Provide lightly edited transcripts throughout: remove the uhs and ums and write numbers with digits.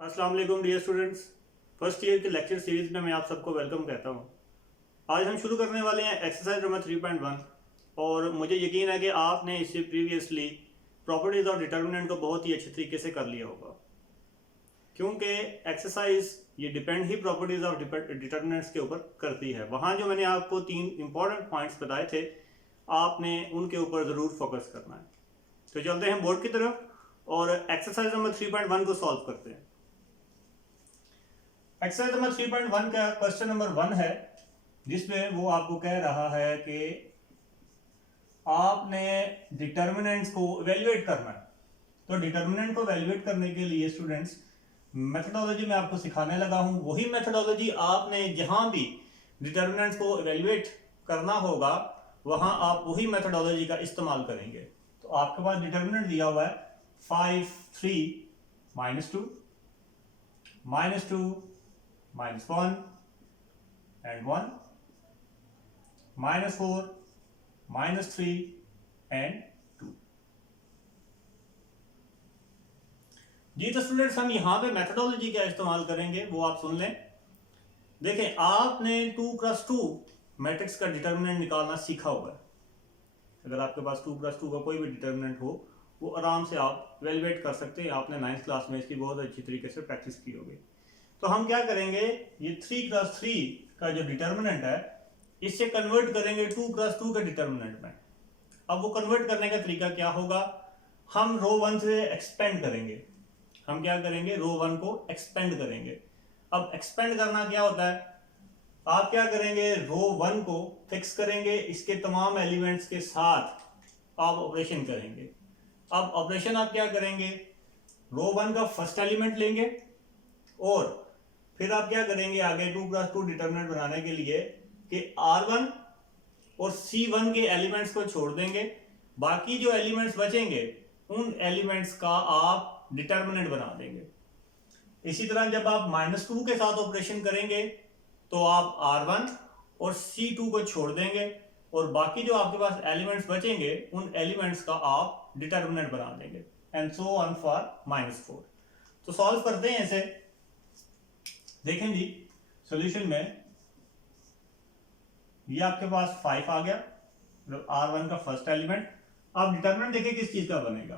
अस्सलाम वालेकुम dear students. First year के लेक्चर सीरीज में मैं आप सबको वेलकम कहता हूँ। आज हम शुरू करने वाले हैं एक्सरसाइज नंबर 3.1 और मुझे यकीन है कि आपने इससे प्रीवियसली प्रॉपर्टीज और डिटर्मिनेंट को बहुत ही अच्छे तरीके से कर लिया होगा, क्योंकि एक्सरसाइज ये डिपेंड ही प्रॉपर्टीज और डिटर्मिनेंट्स के ऊपर करती है। वहाँ जो मैंने आपको 3 इंपॉर्टेंट पॉइंट्स बताए थे, आपने उनके ऊपर ज़रूर फोकस करना है। तो चलते हैं बोर्ड की तरफ और एक्सरसाइज नंबर 3.1 को सॉल्व करते हैं। एक्सरसाइज नंबर 3.1 का क्वेश्चन नंबर 1 है, जिसमें वो आपको कह रहा है कि आपने डिटर्मिनेंट्स को इवेल्युएट करना है। तो डिटर्मिनेंट को इवेल्युएट करने के लिए स्टूडेंट्स मेथोडोलॉजी में आपको सिखाने लगा हूं। वही मेथोडोलॉजी आपने जहां भी डिटर्मिनेंट्स को इवेल्युएट करना होगा वहां आप वही मेथोडोलॉजी का इस्तेमाल करेंगे। तो आपके पास डिटर्मिनेंट दिया हुआ है 5, 3, -2, -2, -1 and 1, -4, -3 and 2। जी तो स्टूडेंट्स हम यहां पे मेथोडोलॉजी क्या इस्तेमाल करेंगे वो आप सुन लें। देखें, आपने 2x2 मैट्रिक्स का डिटर्मिनेंट निकालना सीखा होगा। अगर आपके पास 2x2 का कोई भी डिटर्मिनेंट हो वो आराम से आप इवेल्युएट कर सकते हैं। आपने 9th क्लास में इसकी बहुत अच्छी तरीके से प्रैक्टिस की होगी। तो हम क्या करेंगे, ये 3x3 का जो डिटर्मिनेंट है इससे कन्वर्ट करेंगे 2x2 के डिटर्मिनेंट में। अब वो कन्वर्ट करने का तरीका क्या होगा, हम रो 1 से एक्सपेंड करेंगे। हम क्या करेंगे, रो 1 को एक्सपेंड करेंगे। अब एक्सपेंड करना क्या होता है, आप क्या करेंगे, रो 1 को फिक्स करेंगे, इसके तमाम एलिमेंट्स के साथ आप ऑपरेशन करेंगे। अब ऑपरेशन आप क्या करेंगे, रो 1 का फर्स्ट एलिमेंट लेंगे और फिर आप क्या करेंगे आगे 2x2 डिटर्मिनेंट बनाने के लिए कि R1 और C1 के एलिमेंट्स को छोड़ देंगे, बाकी जो एलिमेंट्स बचेंगे उन एलिमेंट्स का आप डिटर्मिनेंट बना देंगे। इसी तरह जब आप -2 के साथ ऑपरेशन करेंगे तो आप R1 और C2 को छोड़ देंगे और बाकी जो आपके पास एलिमेंट्स बचेंगे उन एलिमेंट्स का आप डिटर्मिनेंट बना देंगे एंड सो ऑन फॉर -4। तो सॉल्व करते हैं इसे। देखें जी, सॉल्यूशन में ये आपके पास 5 आ गया, मतलब R1 का फर्स्ट एलिमेंट। अब डिटर्मिनेंट देखिए किस चीज का बनेगा।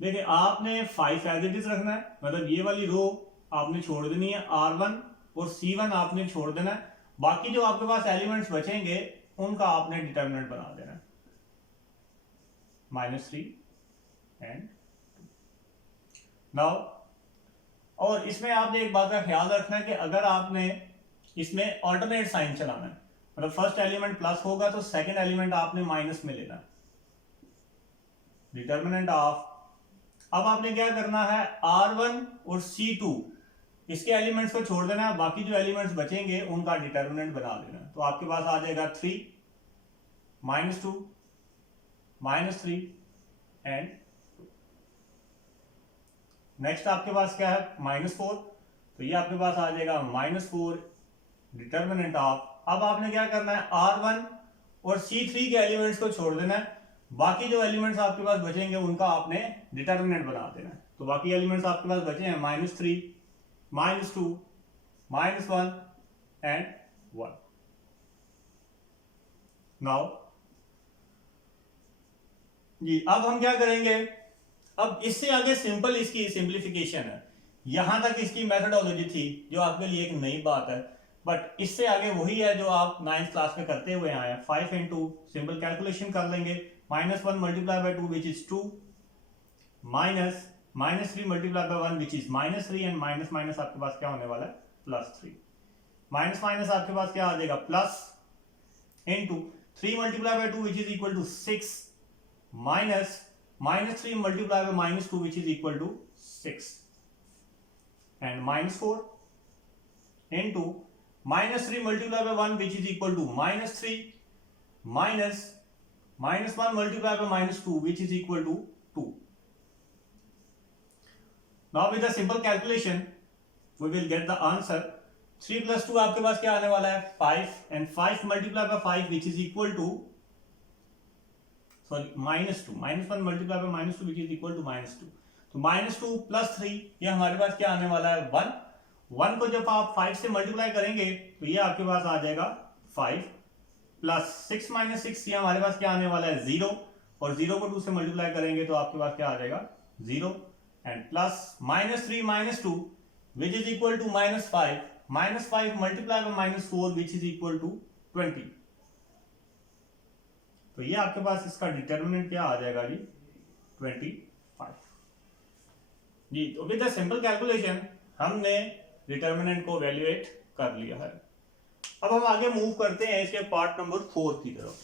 देखिए आपने 5 एज इट इज रखना है, मतलब ये वाली रो आपने छोड़ देनी है, R1 और C1 आपने छोड़ देना है, बाकी जो आपके पास एलिमेंट्स बचेंगे उनका आपने डिटर्मिनेंट बना देना है -3 एंड 2। नाउ और इसमें आपने एक बात का ख्याल रखना है कि अगर आपने इसमें ऑल्टरनेट साइन चलाना है, मतलब फर्स्ट एलिमेंट प्लस होगा तो सेकंड एलिमेंट आपने माइनस में लेना है। डिटर्मिनेंट ऑफ, अब आपने क्या करना है, R1 और C2 इसके एलिमेंट्स को छोड़ देना है, बाकी जो एलिमेंट्स बचेंगे उनका डिटर्मिनेंट बना देना है। तो आपके पास आ जाएगा 3, -2, -3 एंड 2। नेक्स्ट आपके पास क्या है, -4, तो ये आपके पास आ जाएगा -4 डिटर्मिनेंट ऑफ। अब आपने क्या करना है, R1 और C3 के एलिमेंट्स को छोड़ देना है, बाकी जो एलिमेंट्स आपके पास बचेंगे उनका आपने डिटर्मिनेंट बना देना है। तो बाकी एलिमेंट्स आपके पास बचे हैं -3, -2, -1 एंड 1। नाउ जी अब हम क्या करेंगे, अब इससे आगे सिंपल इसकी सिंप्लीफिकेशन है। यहां तक इसकी मेथोडोलॉजी थी जो आपके लिए एक नई बात है, बट इससे आगे वही है जो आप 9th क्लास में करते हुए आए हैं। 5 × 2 सिंपल कैलकुलेशन कर लेंगे, -1 × 2 which is 2, -3 × 1 which is -3 and minus आपके पास क्या होने वाला है, +3। माइनस आपके पास क्या आ जाएगा, plus into 3 × 2 which is equal to 6 minus -3 × -2 which is equal to 6 and -4 into -3 × 1 which is equal to -3 minus -1 × -2 which is equal to 2. Now with the simple calculation we will get the answer 3 + 2 आपके पास क्या आने वाला है, 5 and 5 × 5 which is equal to -2, -1 × -2 which is equal to -2। तो -2 + 3 ये हमारे पास क्या आने वाला है 1। 1 को जब आप 5 से मल्टीप्लाई करेंगे तो ये आपके पास आ जाएगा 5 प्लस 6 - 6 ये हमारे पास क्या आने वाला है 0, और 0 को 2 से मल्टीप्लाई करेंगे तो आपके पास क्या आ जाएगा 0, and plus -3 - 2 which is equal to -5, -5 multiply by -4 which is equal to 20। तो ये आपके पास इसका डिटर्मिनेंट क्या आ जाएगा जी 25 जी। तो विद द सिंपल कैलकुलेशन हमने डिटर्मिनेंट को वैल्यूएट कर लिया है। अब हम आगे मूव करते हैं इसके पार्ट नंबर 4 की तरफ।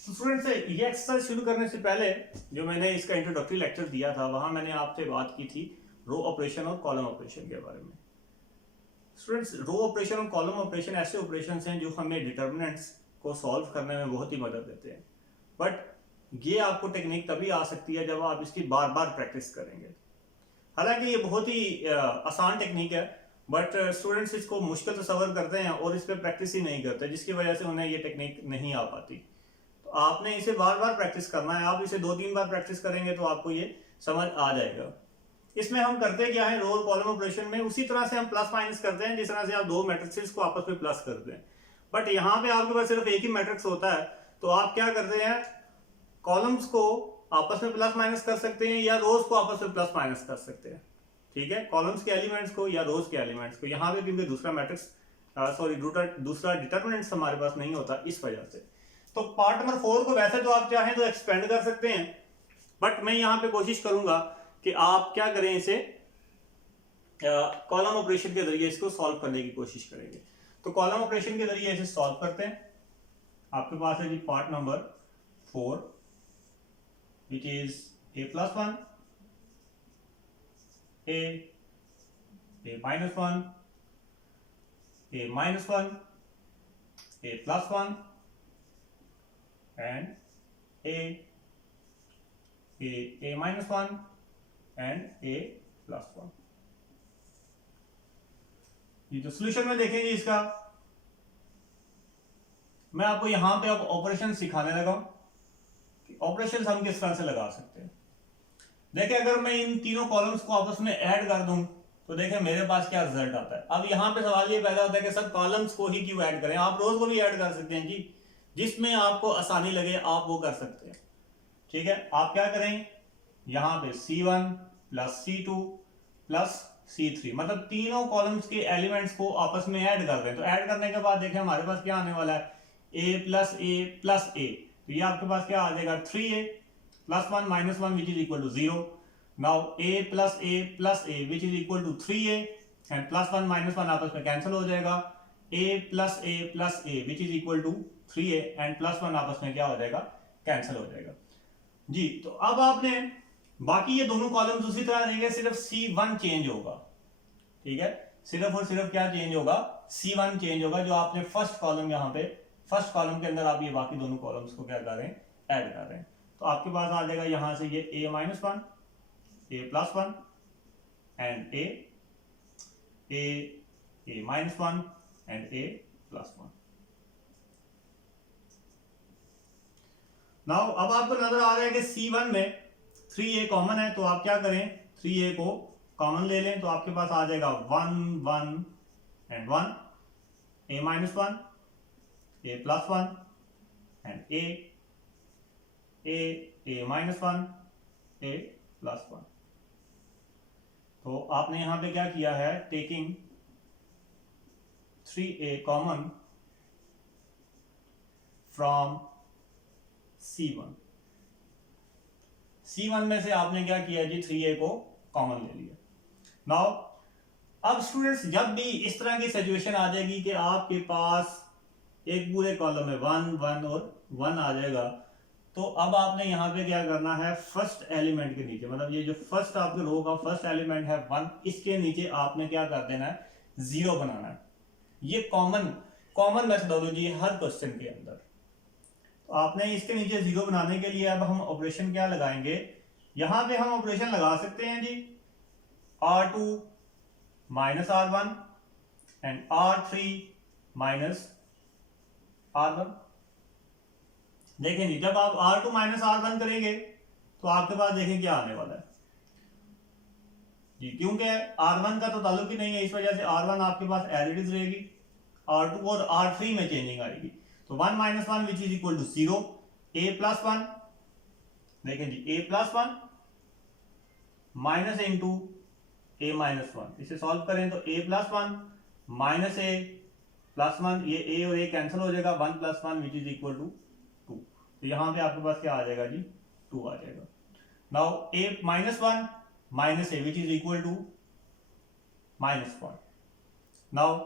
तो स्टूडेंट्स ये एक्सरसाइज शुरू करने से पहले जो मैंने इसका इंट्रोडक्टरी लेक्चर दिया था वहां मैंने आपसे बात की थी रो ऑपरेशन और कॉलम ऑपरेशन के बारे में। स्टूडेंट्स रो ऑपरेशन और कॉलम ऑपरेशन ऐसे ऑपरेशंस हैं जो हमें डिटर्मिनेंट्स को सॉल्व करने में बहुत ही मदद देते हैं, बट ये आपको टेक्निक तभी आ सकती है जब आप इसकी बार बार प्रैक्टिस करेंगे। हालांकि ये बहुत ही आसान टेक्निक है, बट स्टूडेंट्स इसको मुश्किल तस्वर करते हैं और इस पर प्रैक्टिस ही नहीं करते, जिसकी वजह से उन्हें ये टेक्निक नहीं आ पाती। तो आपने इसे बार बार प्रैक्टिस करना है। आप इसे 2-3 बार प्रैक्टिस करेंगे तो आपको ये समझ आ जाएगा। इसमें हम करते क्या है, रो और कॉलम ऑपरेशन में उसी तरह से हम प्लस माइनस करते हैं जिस तरह से आप दो मैट्रिक्स को आपस में प्लस करते हैं, बट यहाँ पे आपके पास सिर्फ एक ही मैट्रिक्स होता है। तो आप क्या करते हैं, कॉलम्स को आपस में प्लस माइनस कर सकते हैं या रोज को आपस में प्लस माइनस कर सकते हैं। ठीक है, कॉलम्स के एलिमेंट्स को या रोज के एलिमेंट्स को। यहाँ पे क्योंकि दूसरा मैट्रिक्स दूसरा डिटर्मिनेंट हमारे पास नहीं होता, इस वजह से। तो पार्ट नंबर 4 को वैसे तो आप चाहें तो एक्सपेंड कर सकते हैं, बट मैं यहाँ पे कोशिश करूंगा कि आप क्या करें, इसे कॉलम ऑपरेशन के जरिए इसको सॉल्व करने की कोशिश करेंगे। तो कॉलम ऑपरेशन के जरिए इसे सॉल्व करते हैं। आपके पास है जी part number 4 which is a + 1 a -1 a -1 a +1 and a -1 and a +1। ये जो सोल्यूशन में देखेंगे इसका, मैं आपको यहां पे अब ऑपरेशन सिखाने लगा कि ऑपरेशन हम किस तरह से लगा सकते हैं। देखिए अगर मैं इन तीनों कॉलम्स को आपस में ऐड कर दूं तो देखिए मेरे पास क्या रिजल्ट आता है। अब यहां पे सवाल ये पैदा होता है कि सब कॉलम्स को ही क्यों ऐड करें, आप रोज को भी ऐड कर सकते हैं जी, जिसमें आपको आसानी लगे आप वो कर सकते हैं। ठीक है, आप क्या करें, यहां पे C1 + C2 + C3 मतलब तीनों कॉलम्स के एलिमेंट्स को आपस में ऐड कर दें। तो ऐड करने के बाद देखें हमारे पास क्या आने वाला है, a + a + a। तो ये आपके पास क्या आ जाएगा 3a + 1 - 1 which is equal to 0। Now a + a + a which is equal to 3a and +1 - 1 आपस में कैंसिल हो जाएगा। a + a + a which is equal to 3a and +1 आपस में क्या हो जाएगा, कैंसिल हो जाएगा जी। तो अब आपने बाकी ये दोनों कॉलम्स उसी तरह रहेंगे, सिर्फ C1 चेंज होगा। ठीक है, सिर्फ और सिर्फ क्या चेंज होगा, C1 चेंज होगा। जो आपने फर्स्ट कॉलम यहाँ पे फर्स्ट कॉलम के अंदर आप ये बाकी दोनों कॉलम्स को क्या कर रहे हैं, ऐड कर रहे हैं। तो आपके पास आ जाएगा यहां से ये a - 1 a +1 and a -1 and a +1। Now अब आपको नजर आ रहा है कि C1 में 3a कॉमन है, तो आप क्या करें, 3a को कॉमन ले लें। तो आपके पास आ जाएगा 1 1 and 1 a -1 a +1 and a -1 a +1। तो आपने यहां पे क्या किया है, taking 3a common from C1 में से आपने क्या किया जी, 3a को कॉमन ले लिया। नाउ अब स्टूडेंट्स जब भी इस तरह की सिचुएशन आ जाएगी कि आपके पास एक पूरे कॉलम में 1 1 और 1 आ जाएगा, तो अब आपने यहाँ पे क्या करना है, फर्स्ट एलिमेंट के नीचे, मतलब ये जो फर्स्ट आपके रो का फर्स्ट एलिमेंट है 1, इसके नीचे आपने क्या कर देना है, 0 बनाना है। ये कॉमन मेथोडोलॉजी है हर क्वेश्चन के अंदर। तो आपने इसके नीचे 0 बनाने के लिए अब हम ऑपरेशन क्या लगाएंगे, यहां पे हम ऑपरेशन लगा सकते हैं जी R2 - R1 and R3 - R1। देखें जी, जब आप R2 माइनस R1 करेंगे तो आपके पास देखें क्या आने वाला है जी, क्योंकि R1 का तो ताल्लुक ही नहीं है, इस वजह से R1 आपके पास एज इट इज रहेगी, R2 और R3 में चेंजिंग आएगी। तो 1 minus 1 which is equal to 0, a plus 1, देखें जी a plus 1 minus into a minus 1, इसे सॉल्व करें तो a plus 1 minus a plus 1, ये a और a कैंसिल हो जाएगा, 1 plus 1 which is equal to 2। तो यहां पे आपके पास क्या आ जाएगा जी, 2 आ जाएगा। Now a minus 1 minus a which is equal to minus 1। Now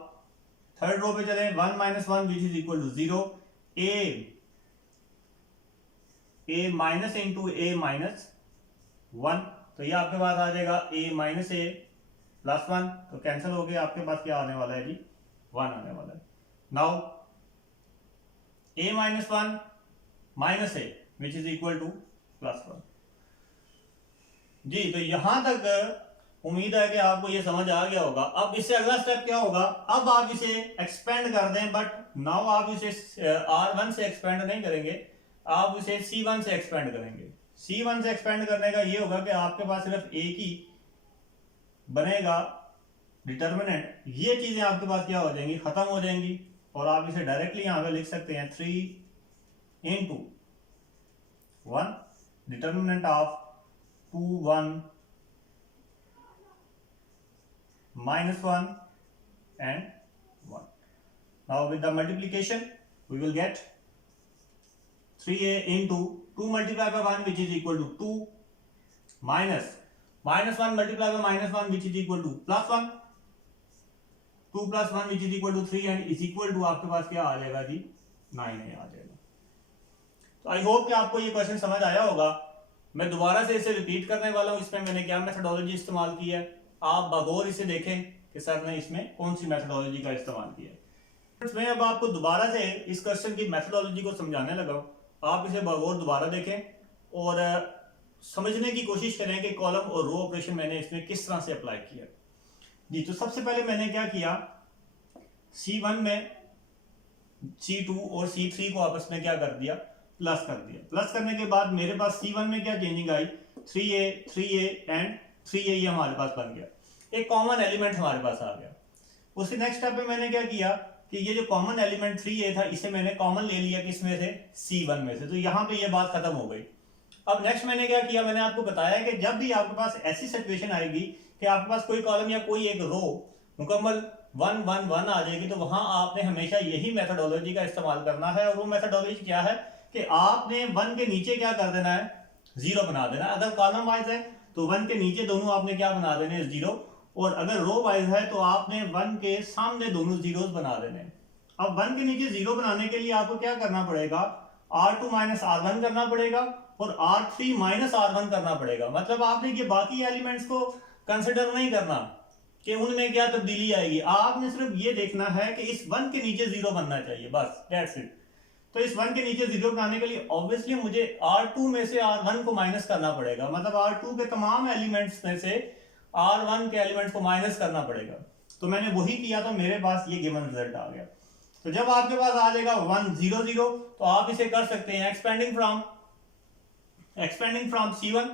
third row पे चले, 1 minus 1 which is equal to 0, a minus into a minus 1, तो ये आपके पास आ जाएगा a माइनस a प्लस 1, तो कैंसिल हो गया, आपके पास क्या आने वाला है जी, 1 आने वाला है। Now a minus 1 minus a which is equal two plus 1 जी। तो यहां तक उम्मीद है कि आपको ये समझ आ गया होगा। अब इससे अगला स्टेप क्या होगा, अब आप इसे एक्सपेंड कर दें, बट नाउ आप इसे R1 से एक्सपेंड नहीं करेंगे, आप इसे C1 से एक्सपेंड करेंगे। C1 से एक्सपेंड करने का ये होगा कि आपके पास सिर्फ एक ही बनेगा डिटर्मिनेंट, ये चीजें आपके पास क्या हो जाएंगी, खत्म हो जाएंगी, और आप इसे डायरेक्टली यहां पे लिख सकते हैं 3 into 1 determinant of 2 1 minus 1 and 1. Now with the multiplication we will get 3a into 2 multiplied by 1 which is equal to 2 minus 1 multiplied by minus 1 which is equal to plus 1, 2 plus 1 which is equal to 3 and is equal to आपके पास क्या आ जाएगा जी, 9a आ जाएगा। तो I hope कि आपको ये question समझ आया होगा। मैं दोबारा से इसे रिपीट करने वाला हूँ, इसमें मैंने क्या मेथोडोलॉजी इस्तेमाल की है, आप बगौर इसे देखें कि सर ने इसमें कौन सी मेथोडोलॉजी का इस्तेमाल किया है। मैं अब आपको दोबारा से इस क्वेश्चन की मेथोडोलॉजी को समझाने लगा, आप इसे बगौर दोबारा देखें और समझने की कोशिश करें कि कॉलम और रो ऑपरेशन मैंने इसमें किस तरह से अप्लाई किया जी। तो सबसे पहले मैंने क्या किया, C1 में C2 और C3 को आपस में क्या कर दिया, प्लस कर दिया। प्लस करने के बाद मेरे पास C1 में क्या changing I, 3a and 3a ये हमारे पास बन गया, एक कॉमन एलिमेंट हमारे पास आ गया। उसके नेक्स्ट स्टेप पे मैंने क्या किया कि ये जो कॉमन एलिमेंट 3a था इसे मैंने कॉमन ले लिया किसमें से, C1 में से, तो यहाँ पे ये बात खत्म हो गई। अब नेक्स्ट मैंने क्या किया, मैंने आपको बताया कि जब भी आपके पास ऐसी सिचुएशन आएगी कि आपके पास कोई कॉलम या कोई एक रो मुकम्मल 1 1 1 आ जाएगी, तो वहां आपने हमेशा यही मेथोडोलॉजी का इस्तेमाल करना है। और वो मेथोडोलॉजी क्या है कि आपने 1 के नीचे क्या कर देना है, 0 बना देना। अगर कॉलम वाइज है तो 1 के नीचे दोनों आपने क्या बना देने, 0, और अगर रो वाइज है तो आपने 1 के सामने दोनों जीरोस बना देने। अब 1 के नीचे 0 बनाने के लिए आपको क्या करना पड़ेगा, R2 माइनस R1 करना पड़ेगा और R3 माइनस R1 करना पड़ेगा। मतलब आपने ये बाकी एलिमेंट्स को कंसिडर नहीं करना कि उनमें क्या तब्दीली आएगी, आपने सिर्फ ये देखना है कि इस 1 के नीचे 0 बनना चाहिए, बस दैट्स इट। तो इस 1 के नीचे 0 बनाने के लिए ऑब्वियसली मुझे R2 में से R1 को माइनस करना पड़ेगा, मतलब R2 के तमाम एलिमेंट्स में से R1 के एलिमेंट्स को माइनस करना पड़ेगा। तो मैंने वही किया, तो मेरे पास ये गिवन रिजल्ट आ गया। तो जब आपके पास आ जाएगा 1 0 0, तो आप इसे कर सकते हैं एक्सपेंडिंग फ्रॉम C1,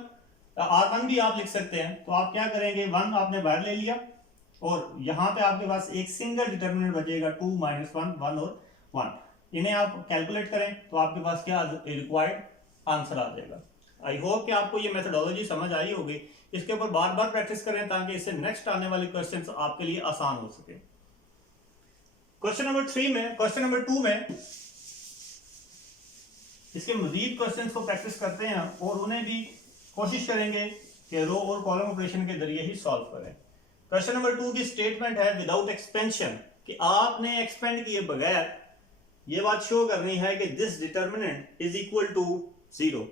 R1 भी आप लिख सकते हैं। तो आप क्या करेंगे, 1 आपने बाहर ले लिया और यहां पे आपके पास एक सिंगल डिटर्मिनेंट बचेगा 2 माइनस 1 1 और 1, इन्हें आप कैलकुलेट करें तो आपके पास क्या रिक्वायर्ड आंसर आ जाएगा। आई होप कि आपको ये मेथोडोलॉजी समझ आई होगी। इसके ऊपर बार बार प्रैक्टिस करें ताकि इससे नेक्स्ट आने वाले क्वेश्चंस आपके लिए आसान हो सके। क्वेश्चन नंबर 2 में इसके मजीद क्वेश्चंस को प्रैक्टिस करते हैं और उन्हें भी कोशिश करेंगे कि रो और कॉलम ऑपरेशन के जरिए ही सॉल्व करें। क्वेश्चन नंबर 2 की स्टेटमेंट है विदाउट एक्सपेंशन, कि आपने एक्सपेंड किए बगैर ये बात शो करनी है कि this determinant is equal to 0।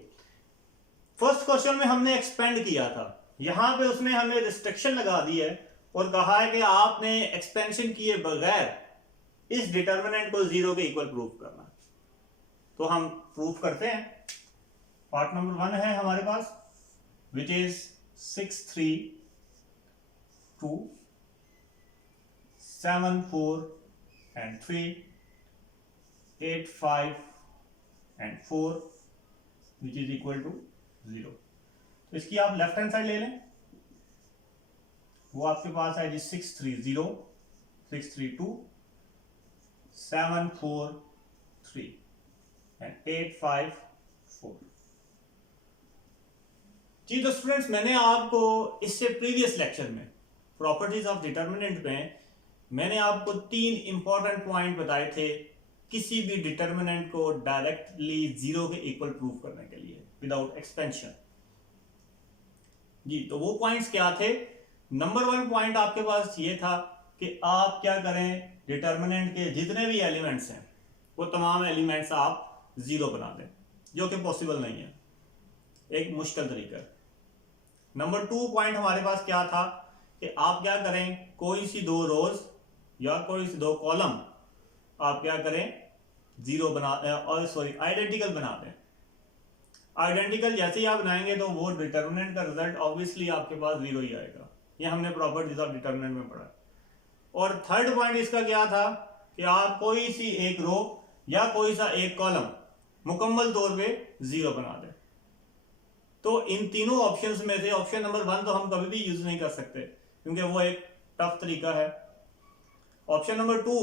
First question में हमने एक्सपेंड किया था, यहां पे उसमें हमें रिस्ट्रिक्शन लगा दी है और कहा है कि आपने एक्सपेंशन किए बगैर इस डिटर्मिनेंट को 0 के इक्वल प्रूफ करना। तो हम प्रूफ करते हैं। पार्ट नंबर 1 है हमारे पास, which is 6 3 2 7 4 and 3 8 5 and 4 which is equal to 0। तो इसकी आप लेफ्ट हैंड साइड ले लें, वो आपके पास है जी 630 632 743 एंड 854। जी तो स्टूडेंट्स, मैंने आपको इससे प्रीवियस लेक्चर में प्रॉपर्टीज ऑफ डिटर्मिनेंट में मैंने आपको 3 इंपॉर्टेंट पॉइंट बताए थे किसी भी डिटर्मिनेंट को डायरेक्टली 0 के इक्वल प्रूव करने के लिए विदाउट एक्सपेंशन। जी तो वो पॉइंट्स क्या थे? नंबर 1 पॉइंट आपके पास ये था कि आप क्या करें, डिटर्मिनेंट के जितने भी एलिमेंट्स हैं वो तमाम एलिमेंट्स आप 0 बना दें, जो कि पॉसिबल नहीं है, एक मुश्किल तरीका है। नंबर 2 पॉइंट हमारे पास क्या था कि आप क्या करें, कोई सी 2 रोज या कोई सी 2 कॉलम आप क्या करें 0 बना और सॉरी आइडेंटिकल बना दें। आइडेंटिकल जैसे ही आप बनाएंगे तो वो डिटर्मिनेंट का रिजल्ट ऑब्वियसली आपके पास 0 ही आएगा। ये हमने प्रॉपर्टीज ऑफ डिटर्मिनेंट में पढ़ा। और थर्ड पॉइंट इसका क्या था कि आप कोई सी एक रो या कोई सा एक कॉलम मुकम्मल तौर पे 0 बना दें। तो इन तीनों ऑप्शंस में से ऑप्शन नंबर 1 तो हम कभी भी यूज नहीं कर सकते क्योंकि वो एक टफ तरीका है। ऑप्शन नंबर 2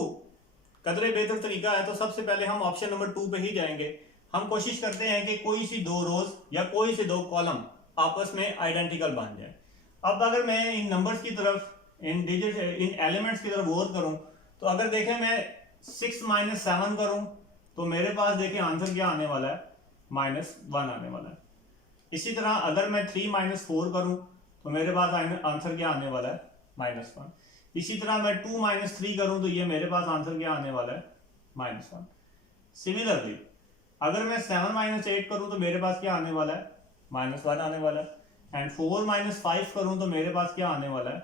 कदरे बेहतर तरीका है, तो सबसे पहले हम ऑप्शन नंबर 2 पे ही जाएंगे। हम कोशिश करते हैं कि कोई सी 2 रोज या कोई सी 2 कॉलम आपस में आइडेंटिकल बन जाए। अब अगर मैं इन नंबर्स की तरफ, इन डिजिट, इन एलिमेंट्स की तरफ गौर करूं तो अगर देखें मैं 6 - 7 करूं तो मेरे पास देखें आंसर क्या आने वाला है, -1 आने वाला है। इसी तरह अगर मैं 3 - 4 करूं तो मेरे पास आंसर क्या आने वाला है, -1। इसी तरह मैं 2 - 3 करूं तो ये मेरे पास आंसर क्या आने वाला है, -1। सिमिलरली अगर मैं 7 - 8 करूं तो मेरे पास क्या आने वाला है, -1 आने वाला है। एंड 4 - 5 करूं तो मेरे पास क्या आने वाला है,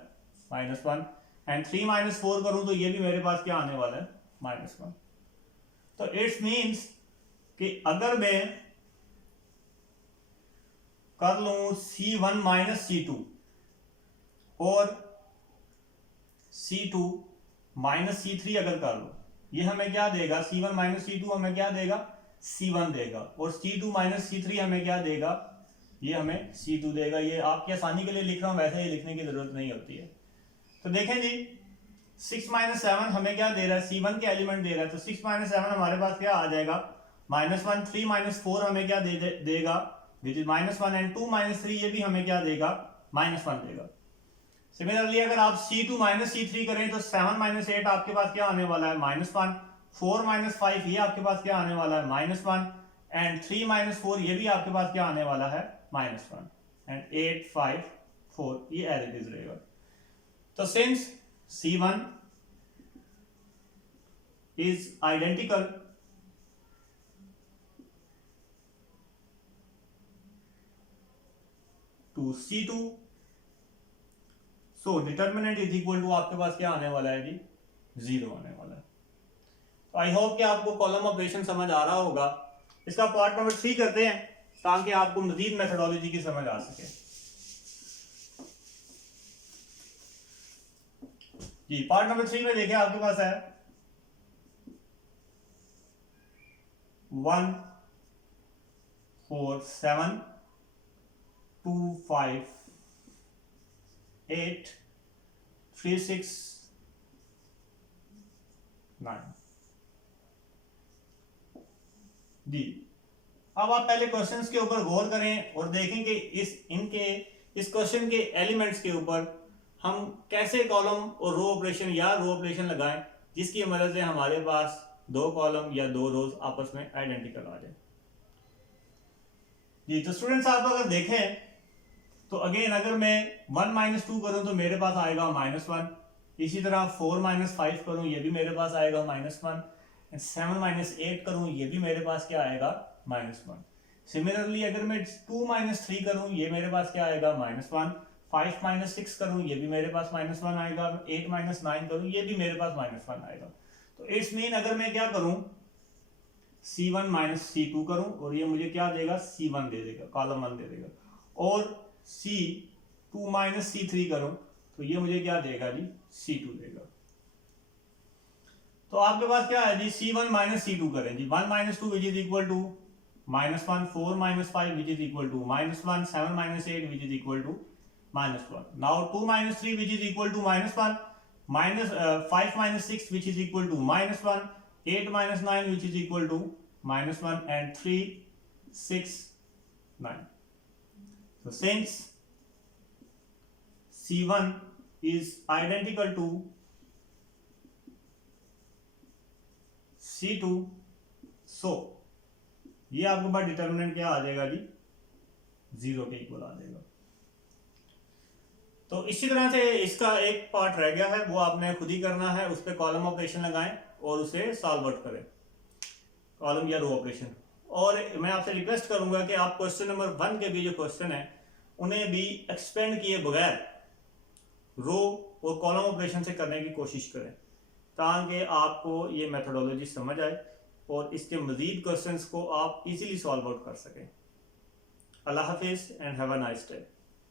-1। एंड 3 - 4 करूं तो ये भी मेरे पास क्या आने वाला है, -1। तो इट्स मीन्स कि अगर मैं कर लूं C1 - C2 और C2 - C3 अगर कर लो, ये हमें क्या देगा, C1 - C2 हमें क्या देगा, C1 देगा, और C2 - C3 हमें क्या देगा, ये हमें C2 देगा। ये आपकी आसानी के लिए लिख रहा हूं, वैसे ये लिखने की जरूरत नहीं होती है। तो देखें जी 6 - 7 हमें क्या दे रहा है, C1 के एलिमेंट दे रहा है, तो 6 - 7 हमारे पास क्या आ जाएगा, -1। 3 - 4 हमें क्या देगा, विच इज -1। एंड 2 - 3 ये भी हमें क्या देगा, -1 देगा। सिमिलरली अगर आप C2 - C3 करें तो 7 - 8 आपके पास क्या आने वाला है, -1। 4 - 5 ये आपके पास क्या आने वाला है, -1। एंड 3 - 4 ये भी आपके पास क्या आने वाला है, -1। एंड 8 5 4 ये एज इट इज रहेगा। तो since C1 is identical to C2, so determinant is equal to आपके पास क्या आने वाला है जी, 0 आने वाला है। तो आई होप कि आपको कॉलम ऑपरेशन समझ आ रहा होगा। इसका पार्ट नंबर 3 करते हैं ताकि आपको मजीद मेथोडोलॉजी की समझ आ सके। जी पार्ट नंबर 3 में देखिए आपके पास है 1 4 7 2 5 8 3 6 9। जी अब आप पहले क्वेश्चंस के ऊपर गौर करें और देखें कि इस क्वेश्चन के एलिमेंट्स के ऊपर हम कैसे कॉलम और रो ऑपरेशन या रो ऑपरेशन लगाएं जिसकी मदद से हमारे पास 2 कॉलम या 2 रोज आपस में आइडेंटिकल आ जाए। जी तो स्टूडेंट्स आप अगर देखें तो अगेन अगर मैं 1 - 2 करूं तो मेरे पास आएगा -1। इसी तरह 4 - 5 करूं ये भी मेरे पास आएगा -1। 7 - 8 करूं ये भी मेरे पास क्या आएगा, -1। सिमिलरली अगर मैं 2 - 3 करूं ये मेरे पास क्या आएगा, -1। 5 - 6 करूं ये भी मेरे पास -1 आएगा। 8 - 9 करूं ये भी मेरे पास -1 आएगा। तो इट्स मीन अगर मैं क्या करूं C1 - C2 करूं और ये मुझे क्या देगा, C1 दे देगा, कॉलम 1 दे देगा। और C2 - C3 करूं तो ये मुझे क्या देगा जी, C2 देगा। तो आपके पास क्या है जी, C1 - C2 करें जी, 1 - 2 which is equal to -1 4 - 5 which is equal to -1 7 - 8 which is equal to -1. Now 2 - 3 which is equal to -1, -5 - 6 which is equal to -1, 8 - 9 which is equal to -1, and 3 6 9. So since C1 is identical to C2, so ये आपके पास determinant क्या आ जाएगा जी, 0 के equal आ जाएगा। तो इसी तरह से इसका एक पार्ट रह गया है, वो आपने खुद ही करना है। उस पर कॉलम ऑपरेशन लगाएं और उसे सॉल्व आउट करें, कॉलम या रो ऑपरेशन। और मैं आपसे रिक्वेस्ट करूंगा कि आप क्वेश्चन नंबर 1 के भी जो क्वेश्चन है उन्हें भी एक्सपेंड किए बगैर रो और कॉलम ऑपरेशन से करने की कोशिश करें, ताकि आपको ये मेथोडोलॉजी समझ आए और इसके मजीद क्वेश्चंस को आप इजीली सॉल्व आउट कर सकें। अल्लाह हाफिज़ and have a nice day.